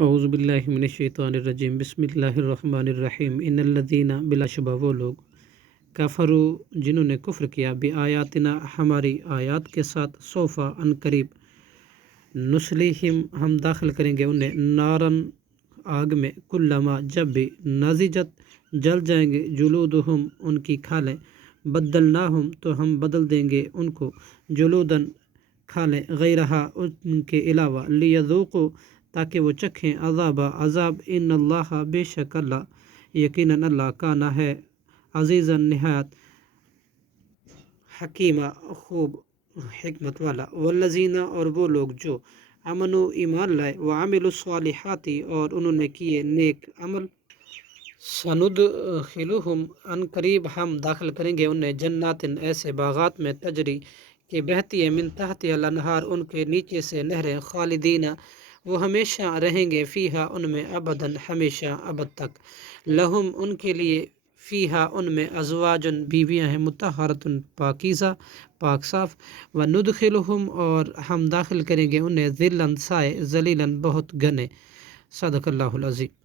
اعوذ باللہ من الشیطان الرجیم، بسم اللہ الرحمن الرحیم۔ ان الذین، بلا شبہ وہ لوگ، کفروا جنہوں نے کفر کیا، بآیاتنا ہماری آیات کے ساتھ، سوفا ان قریب، نصلیہم ہم داخل کریں گے انہیں، نارن آگ میں، کلما جب بھی، نضجت جل جائیں گے، جلودہم ان کی کھالیں، بدلناہم تو ہم بدل دیں گے ان کو، جلودن کھالیں، غیرہا ان کے علاوہ، لیذوقوا تاکہ وہ چکھیں، عذاب، ان اللہ بے شک اللہ، یقیناً اللہ، کانا ہے، عزیزاً نہایت، حکیمہ خوب حکمت والا، والذین اور وہ لوگ جو امنوا ایمان لائے، وعملوا الصالحات اور انہوں نے کیے نیک عمل، سندخلہم ان قریب ہم داخل کریں گے انہیں، جنات ایسے باغات میں، تجری کہ بہتی ہے، من تحتها الانہار ان کے نیچے سے نہریں، خالدین وہ ہمیشہ رہیں گے، فیہا ان میں، ابداً ہمیشہ ابد تک، لہم ان کے لیے، فیہا ان میں، ازواجن بیویاں ہیں، مطہرۃ پاکیزہ پاک صاف، وندخلہم اور ہم داخل کریں گے انہیں، ذلًا سائے، ذلیلاً بہت گھنے، صدق اللہ العظیم۔